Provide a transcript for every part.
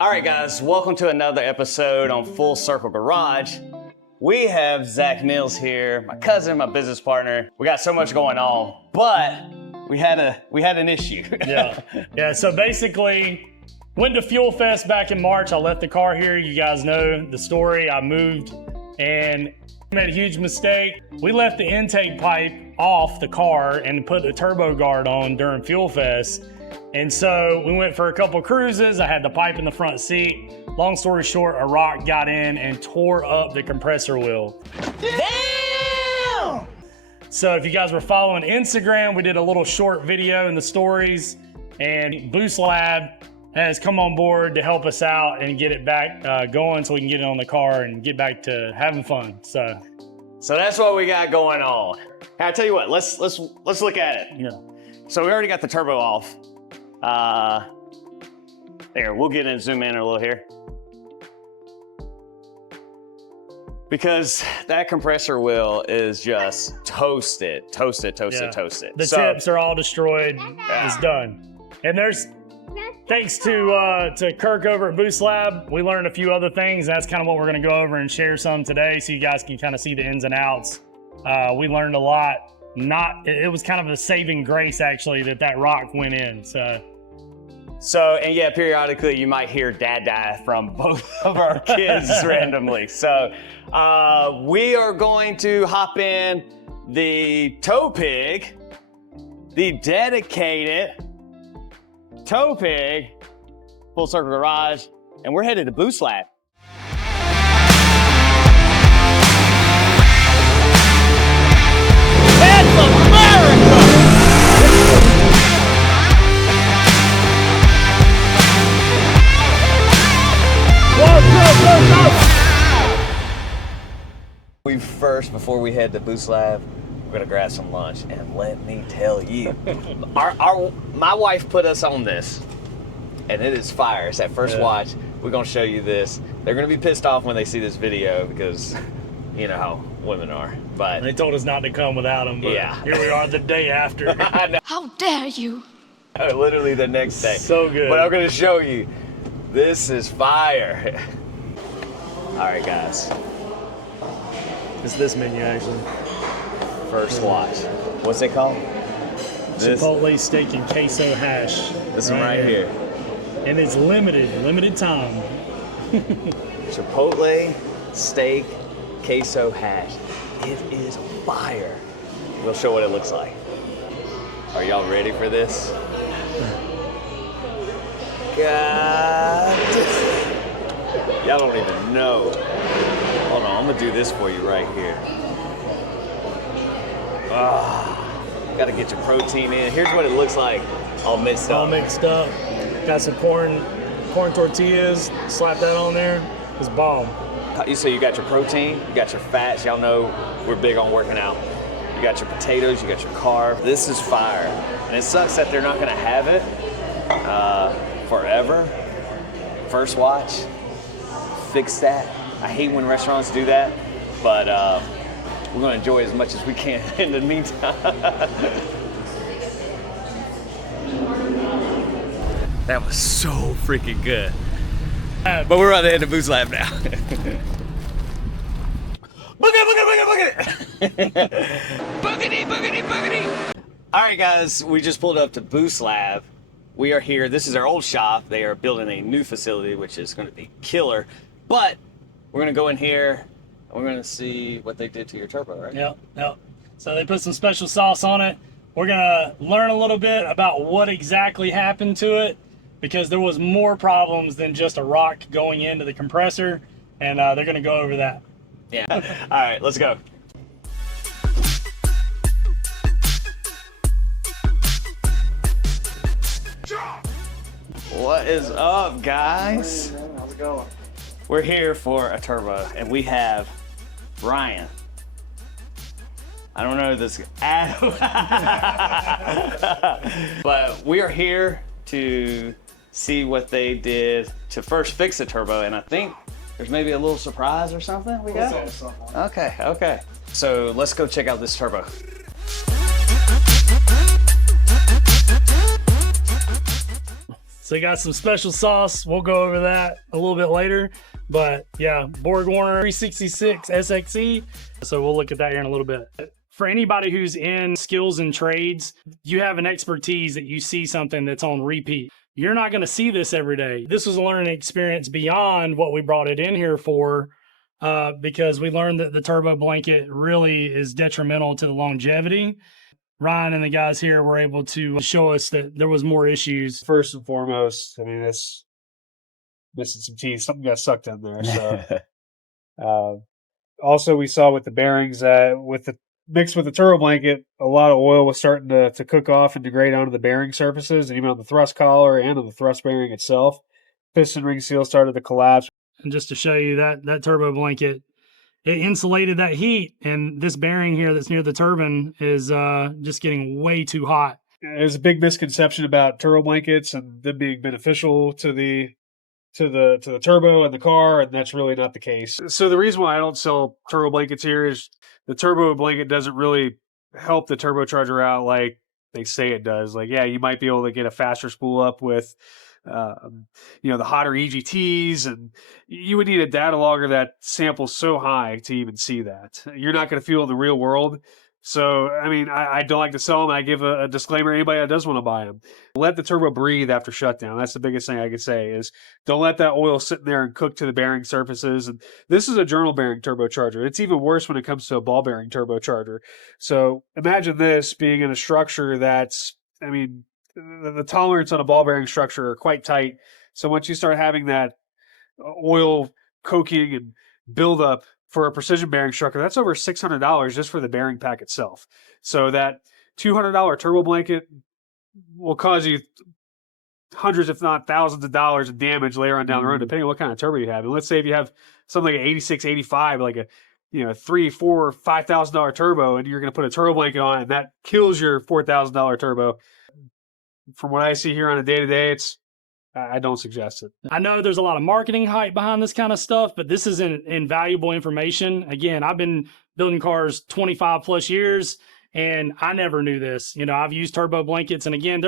All right, guys, welcome to another episode on Full Circle Garage. We have Zach Mills here, my cousin, my business partner. We got so much going on, but we had an issue. Yeah. So basically, went to Fuel Fest back in March. I left the car here. You guys know the story. I moved and made a huge mistake. We left the intake pipe off the car and put the turbo guard on during Fuel Fest. And so we went for a couple cruises. I had the pipe in the front seat. Long story short, a rock got in and tore up the compressor wheel. Damn! So if you guys were following Instagram, we did a little short video in the stories, and Boost Lab has come on board to help us out and get it back going so we can get it on the car and get back to having fun. So that's what we got going on. Hey, I tell you what, let's look at it. Yeah. So we already got the turbo off. There, we'll get in and zoom in a little here. Because that compressor wheel is just toasted. The tips are all destroyed. It's done. And there's, thanks to Kirk over at Boost Lab, we learned a few other things. That's kind of what we're going to go over and share some today so you guys can kind of see the ins and outs. We learned a lot. It was kind of a saving grace, actually, that rock went in. So, and yeah, periodically you might hear dada from both of our kids randomly. So we are going to hop in the tow pig, the dedicated tow pig, Full Circle Garage, and we're headed to Boost Lab. That's America! Before we head to Boost Lab, we're gonna grab some lunch, and let me tell you, my wife put us on this, and it is fire. It's that first watch. We're gonna show you this. They're gonna be pissed off when they see this video because you know how women are. But they told us not to come without them. But yeah, here we are the day after. How dare you? Literally the next day. So good. But I'm gonna show you. This is fire. All right, guys. It's this menu, actually. First watch. What's it called? Chipotle steak and queso hash. This one right here. And it's limited time. Chipotle steak queso hash. It is fire. We'll show what it looks like. Are y'all ready for this? God. Y'all don't even know. Hold on, I'm gonna do this for you right here. Gotta get your protein in. Here's what it looks like, all mixed up. All mixed up. Got some corn tortillas. Slap that on there. It's bomb. So you got your protein, you got your fats. Y'all know we're big on working out. You got your potatoes, you got your carb. This is fire. And it sucks that they're not gonna have it forever. First watch, fix that. I hate when restaurants do that, but we're gonna enjoy as much as we can in the meantime. That was so freaking good. But we're on the head to Boost Lab now. Boogity. All right, guys, we just pulled up to Boost Lab. We are here. This is our old shop. They are building a new facility, which is going to be killer. But we're going to go in here and we're going to see what they did to your turbo, right? Yep. So they put some special sauce on it. We're going to learn a little bit about what exactly happened to it, because there was more problems than just a rock going into the compressor, and they're going to go over that. Yeah. All right, let's go. What is up, guys? How's it going? We're here for a turbo, and we have Ryan. I don't know this Adam. But we are here to see what they did to first fix the turbo, and I think there's maybe a little surprise or something we got? Okay. So let's go check out this turbo. So you got some special sauce. We'll go over that a little bit later. But yeah, Borg Warner 366 SXE. So we'll look at that here in a little bit. For anybody who's in skills and trades, you have an expertise that you see something that's on repeat. You're not going to see this every day. This was a learning experience beyond what we brought it in here for, because we learned that the turbo blanket really is detrimental to the longevity. Ryan and the guys here were able to show us that there was more issues. First and foremost, I mean, it's missing some teeth. Something got sucked in there. So, also we saw with the bearings that mixed with the turbo blanket, a lot of oil was starting to cook off and degrade onto the bearing surfaces, and even on the thrust collar and on the thrust bearing itself. Piston ring seal started to collapse. And just to show you that turbo blanket, it insulated that heat, and this bearing here that's near the turbine is just getting way too hot. There's a big misconception about turbo blankets and them being beneficial to the turbo and the car, and that's really not the case. So the reason why I don't sell turbo blankets here is the turbo blanket doesn't really help the turbocharger out like they say it does. Like, yeah, you might be able to get a faster spool up with the hotter EGTs, and you would need a data logger that samples so high to even see that. You're not going to feel in the real world. So, I mean, I don't like to sell them. I give a disclaimer to anybody that does want to buy them. Let the turbo breathe after shutdown. That's the biggest thing I could say is don't let that oil sit in there and cook to the bearing surfaces. And this is a journal bearing turbocharger. It's even worse when it comes to a ball bearing turbocharger. So imagine this being in a structure that's, I mean, the tolerance on a ball bearing structure are quite tight. So once you start having that oil coking and buildup for a precision bearing structure, that's over $600 just for the bearing pack itself. So that $200 turbo blanket will cause you hundreds, if not thousands of dollars of damage later on down the road, depending on what kind of turbo you have. And let's say if you have something like an 86, 85, like a $3,000, $4,000, $5,000 turbo, and you're going to put a turbo blanket on it, and that kills your $4,000 turbo. From what I see here on a day-to-day, I don't suggest it. I know there's a lot of marketing hype behind this kind of stuff, but this is invaluable information. Again, I've been building cars 25 plus years, and I never knew this. I've used turbo blankets, and again,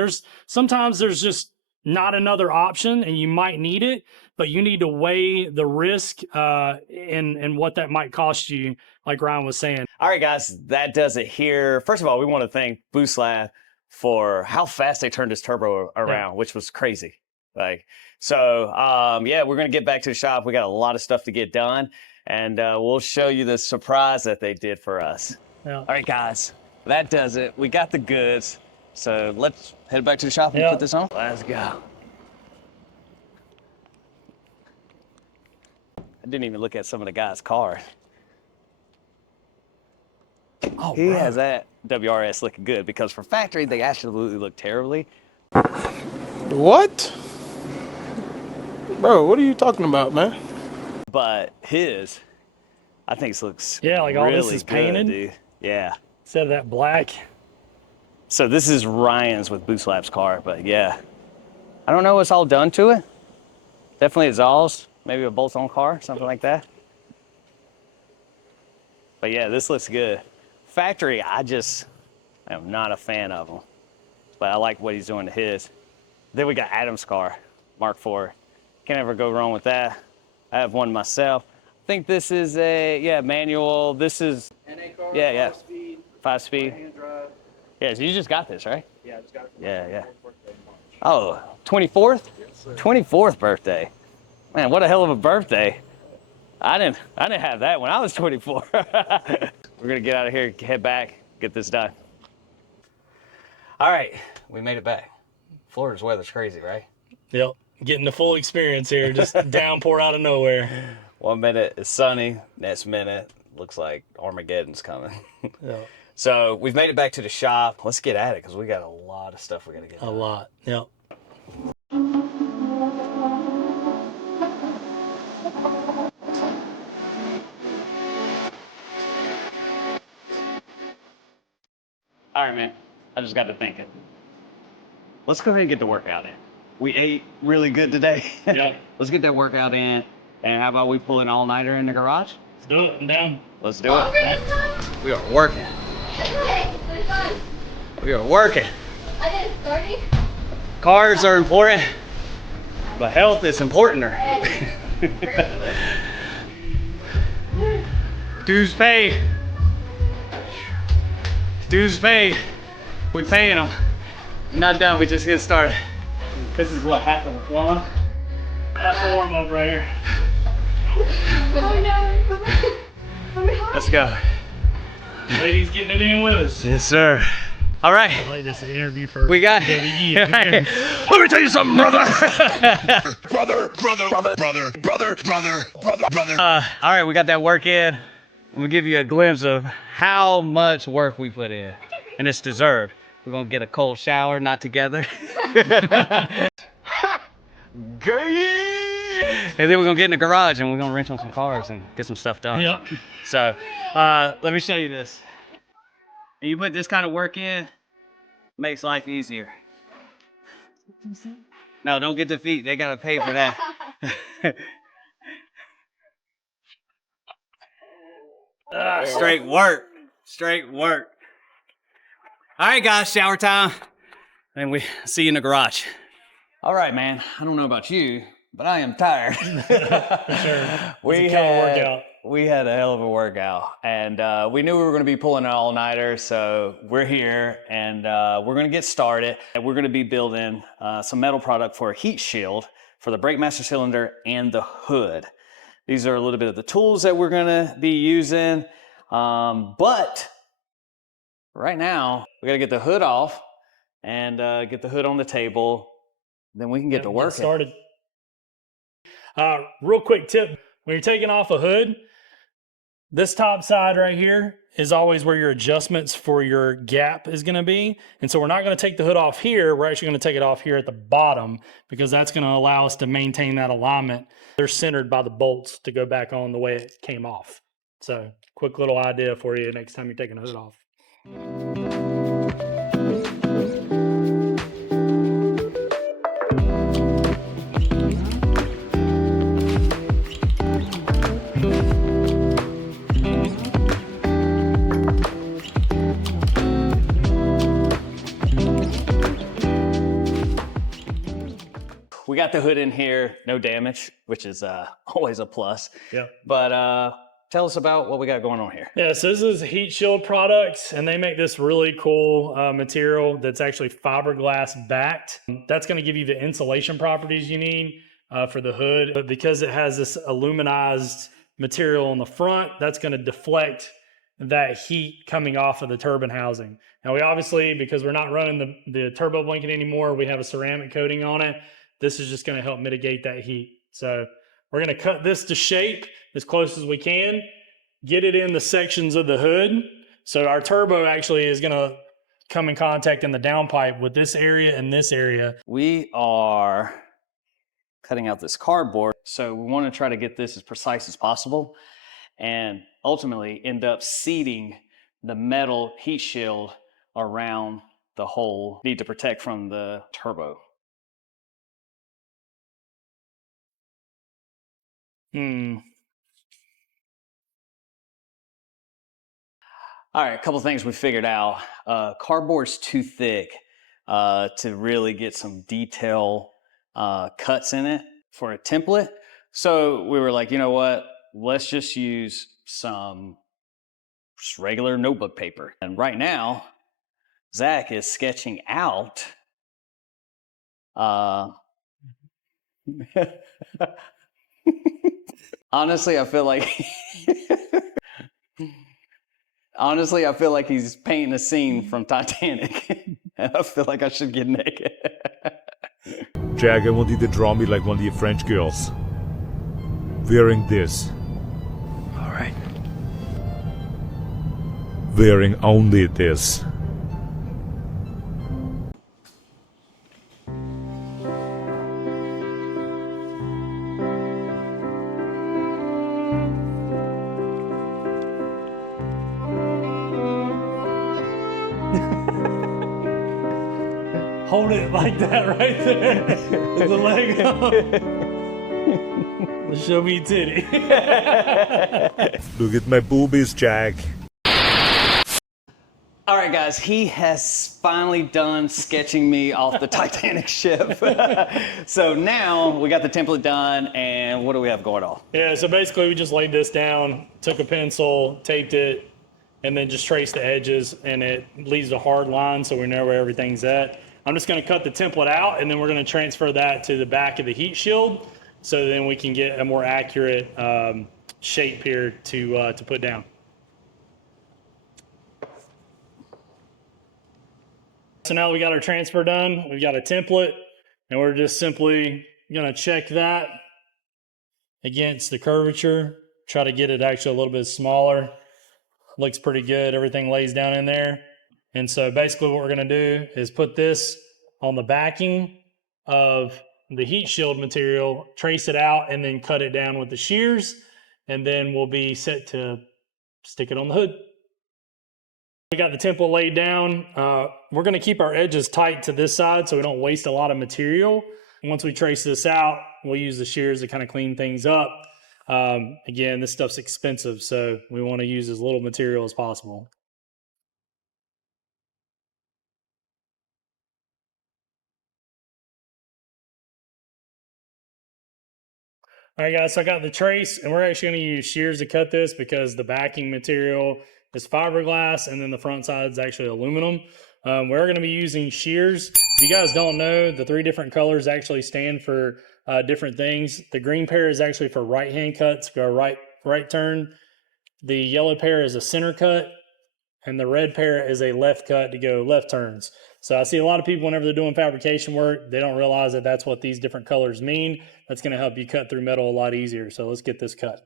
sometimes there's just not another option, and you might need it, but you need to weigh the risk and what that might cost you, like Ryan was saying. All right, guys, that does it here. First of all, we want to thank Boost Lab for how fast they turned this turbo around, which was crazy. We're going to get back to the shop. We got a lot of stuff to get done, and we'll show you the surprise that they did for us. Yeah. All right, guys, that does it. We got the goods. So let's head back to the shop and put this on. Let's go. I didn't even look at some of the guys' cars. Oh, he has that WRS looking good, because for factory, they absolutely look terribly. What? Bro, what are you talking about, man? But his, I think looks like all really this is painted, dude. Yeah. Instead of that black. So this is Ryan's with Boost Labs car, but yeah. I don't know what's all done to it. Definitely exhaust, maybe a bolt-on car, something like that. But yeah, this looks good. Factory, I am not a fan of them, but I like what he's doing to his. Then we got Adam's car, Mark IV. Can't ever go wrong with that. I have one myself. I think this is a, manual. This is, NA car, 5-speed. 5-speed. Hand drive. Yeah, so you just got this, right? Yeah, I just got it. Yeah. Oh, 24th? Yes, sir. 24th birthday. Man, what a hell of a birthday. I didn't have that when I was 24. We're gonna get out of here, head back, get this done. All right, we made it back. Florida's weather's crazy, right? Yep, getting the full experience here, just downpour out of nowhere. 1 minute it's sunny, next minute looks like Armageddon's coming. Yep. So we've made it back to the shop. Let's get at it, because we got a lot of stuff we gotta get done. A lot, yep. All right, man. I just got to thinking. Let's go ahead and get the workout in. We ate really good today. Yeah. Let's get that workout in. And how about we pull an all-nighter in the garage? Let's do it. I'm down. Let's do it. We are working. We are working. Cars are important. But health is important. Dues paid. Dues paid. We paying them. Not done, we just get started. This is what happened with Juan. That's a warm up right here. Let's go. Ladies getting it in with us. Yes, sir. All right. Like this interview first. We got WE. Let me tell you something, brother. All right, we got that work in. I'm gonna give you a glimpse of how much work we put in, and it's deserved. We're gonna get a cold shower, not together. And then we're gonna get in the garage and we're gonna wrench on some cars and get some stuff done. Yep. So, let me show you this. And you put this kind of work in, makes life easier. No, don't get the feet. They gotta pay for that. Straight work. Straight work. All right, guys, shower time. And we see you in the garage. All right, man. I don't know about you, but I am tired. For sure. We had a hell of a workout, and we knew we were going to be pulling an all-nighter, so we're here, and we're going to get started. And we're going to be building some metal product for a heat shield for the brake master cylinder and the hood. These are a little bit of the tools that we're going to be using, but right now we got to get the hood off and get the hood on the table. Then we can get to work. Get started. Real quick tip: when you're taking off a hood, this top side right here is always where your adjustments for your gap is going to be. And so we're not going to take the hood off here. We're actually going to take it off here at the bottom because that's going to allow us to maintain that alignment. They're centered by the bolts to go back on the way it came off. So quick little idea for you next time you're taking the hood off. We got the hood in here, no damage, which is always a plus. Yeah. But tell us about what we got going on here. Yeah, so this is Heatshield products, and they make this really cool material that's actually fiberglass backed. That's going to give you the insulation properties you need for the hood. But because it has this aluminized material on the front, that's going to deflect that heat coming off of the turbine housing. Now we obviously, because we're not running the turbo blanket anymore, we have a ceramic coating on it. This is just going to help mitigate that heat. So we're going to cut this to shape as close as we can, get it in the sections of the hood. So our turbo actually is going to come in contact in the downpipe with this area and this area. We are cutting out this cardboard. So we want to try to get this as precise as possible and ultimately end up seating the metal heat shield around the hole need to protect from the turbo. All right, a couple things we figured out. Cardboard's too thick to really get some detail cuts in it for a template. So we were like, you know what? Let's just use some just regular notebook paper. And right now, Zach is sketching out honestly, I feel like he's painting a scene from Titanic. And I feel like I should get naked. Jack, I want you to draw me like one of your French girls. Wearing this. All right. Wearing only this. Hold it like that right there with the leg up. Show me your titty. Look at my boobies, Jack. All right, guys, he has finally done sketching me off the Titanic ship. So now we got the template done, and what do we have going on? Yeah, so basically we just laid this down, took a pencil, taped it, and then just traced the edges, and it leaves a hard line so we know where everything's at. I'm just gonna cut the template out, and then we're gonna transfer that to the back of the heat shield, so then we can get a more accurate shape here to put down. So now we got our transfer done, we've got a template, and we're just simply gonna check that against the curvature, try to get it actually a little bit smaller. Looks pretty good, everything lays down in there. And so basically what we're gonna do is put this on the backing of the heat shield material, trace it out, and then cut it down with the shears, and then we'll be set to stick it on the hood. We got the template laid down. We're gonna keep our edges tight to this side so we don't waste a lot of material. Once we trace this out, we'll use the shears to kind of clean things up. Again, this stuff's expensive, so we wanna use as little material as possible. All right, guys, so I got the trace, and we're actually gonna use shears to cut this because the backing material is fiberglass, and then the front side is actually aluminum. We're gonna be using shears. If you guys don't know, the 3 different colors actually stand for different things. The green pair is actually for right-hand cuts, go right turn. The yellow pair is a center cut, and the red pair is a left cut to go left turns. So I see a lot of people whenever they're doing fabrication work, they don't realize that that's what these different colors mean. That's gonna help you cut through metal a lot easier. So let's get this cut.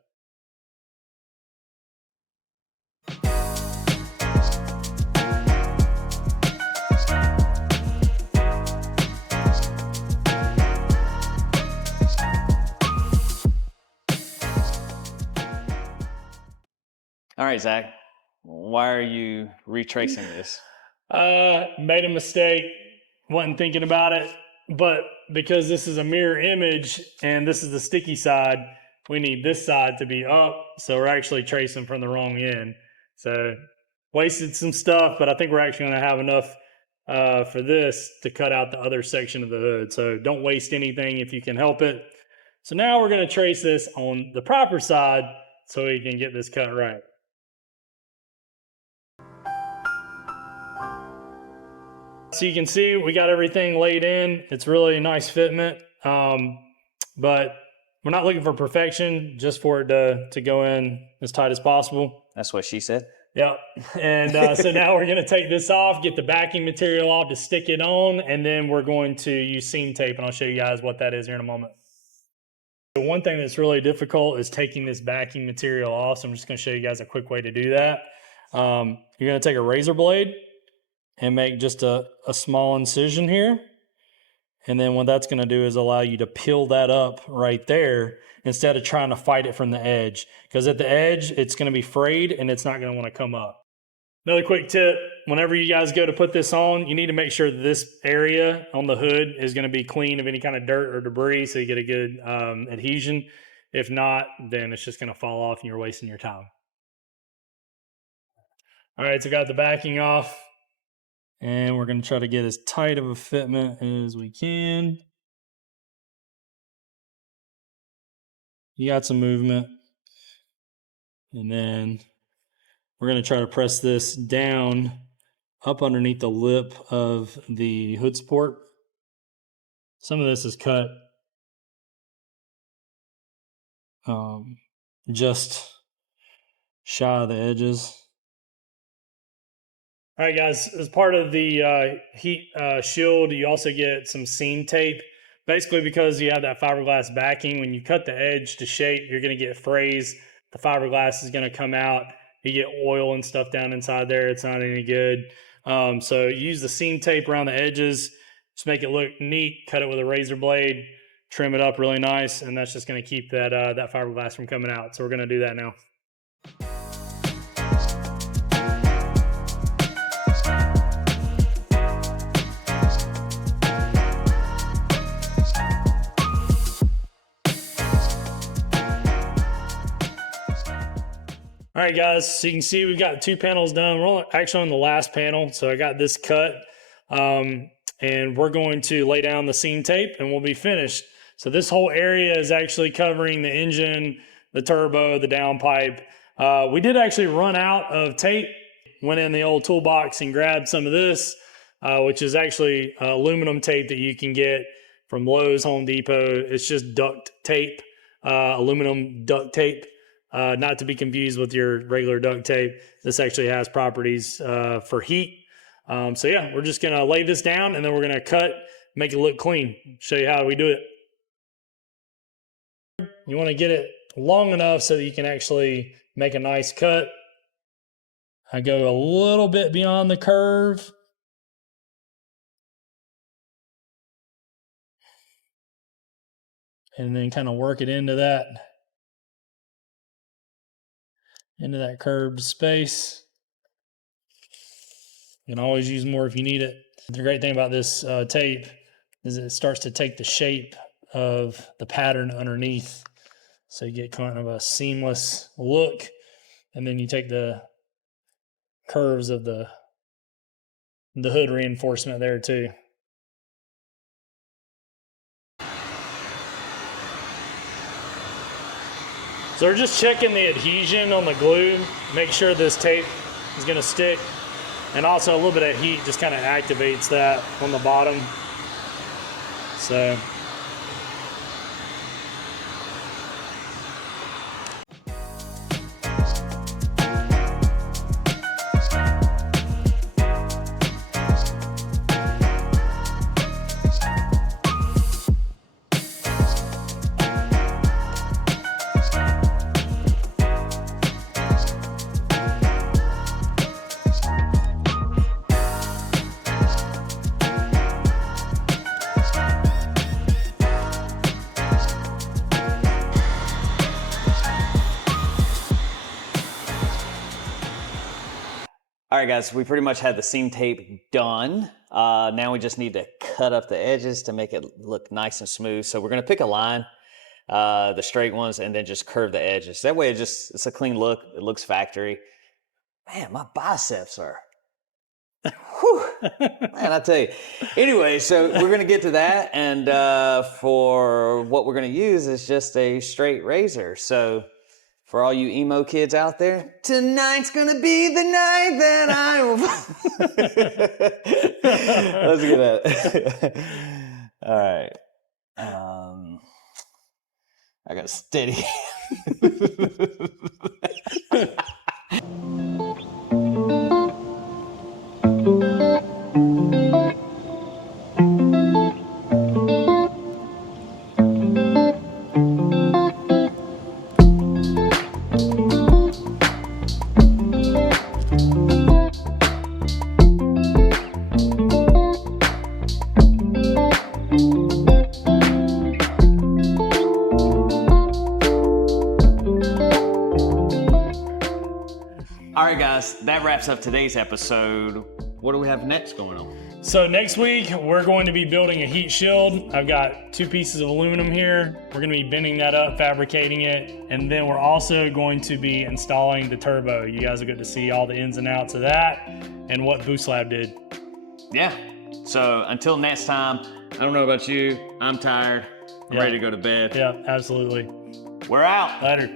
All right, Zach, why are you retracing this? Made a mistake, wasn't thinking about it, but because this is a mirror image and this is the sticky side, we need this side to be up, so we're actually tracing from the wrong end. So wasted some stuff, but I think we're actually gonna have enough for this to cut out the other section of the hood. So don't waste anything if you can help it. So now we're gonna trace this on the proper side so we can get this cut right. So you can see we got everything laid in. It's really a nice fitment, but we're not looking for perfection, just for it to go in as tight as possible. That's what she said. Yep. And so now we're going to take this off, get the backing material off to stick it on, and then we're going to use seam tape, and I'll show you guys what that is here in a moment. So one thing that's really difficult is taking this backing material off, so I'm just going to show you guys a quick way to do that. You're going to take a razor blade and make just a small incision here. And then what that's gonna do is allow you to peel that up right there instead of trying to fight it from the edge. Because at the edge, it's gonna be frayed and it's not gonna wanna come up. Another quick tip, whenever you guys go to put this on, you need to make sure that this area on the hood is gonna be clean of any kind of dirt or debris so you get a good adhesion. If not, then it's just gonna fall off and you're wasting your time. All right, so got the backing off. And we're going to try to get as tight of a fitment as we can. You got some movement. And then we're going to try to press this down up underneath the lip of the hood support. Some of this is cut just shy of the edges. All right, guys, as part of the heat shield, you also get some seam tape. Basically, because you have that fiberglass backing, when you cut the edge to shape, you're going to get frays. The fiberglass is going to come out. You get oil and stuff down inside there. It's not any good. So use the seam tape around the edges. Just make it look neat. Cut it with a razor blade. Trim it up really nice, and that's just going to keep that, that fiberglass from coming out. So we're going to do that now. All right, guys, so you can see we've got 2 panels done. We're actually on the last panel, so I got this cut. And we're going to lay down the seam tape and we'll be finished. So this whole area is actually covering the engine, the turbo, the downpipe. We did actually run out of tape, went in the old toolbox and grabbed some of this, which is actually aluminum tape that you can get from Lowe's, Home Depot. It's just duct tape, aluminum duct tape. Not to be confused with your regular duct tape. This actually has properties for heat. So yeah, we're just gonna lay this down and then we're gonna cut, make it look clean. Show you how we do it. You wanna get it long enough so that you can actually make a nice cut. I go a little bit beyond the curve. And then kind of work it into that curved space. You can always use more if you need it. The great thing about this tape is it starts to take the shape of the pattern underneath. So you get kind of a seamless look. And then you take the curves of the hood reinforcement there too. So we're just checking the adhesion on the glue, make sure this tape is gonna stick. And also a little bit of heat just kind of activates that on the bottom. So. All right, guys, we pretty much had the seam tape done. Now we just need to cut up the edges to make it look nice and smooth. So we're gonna pick a line, the straight ones, and then just curve the edges. That way it's a clean look. It looks factory. Man, my biceps are, whew, man, I tell you. Anyway, so we're gonna get to that. And for what we're gonna use is just a straight razor. So for all you emo kids out there, tonight's gonna be the night that I will. Let's get that. All right. I got a steady. All right, guys, that wraps up today's episode. What do we have next going on? So next week, we're going to be building a heat shield. I've got 2 pieces of aluminum here. We're gonna be bending that up, fabricating it, and then we're also going to be installing the turbo. You guys will get to see all the ins and outs of that and what Boost Lab did. Yeah, so until next time, I don't know about you, I'm tired. I'm ready to go to bed. Yeah, absolutely. We're out. Later.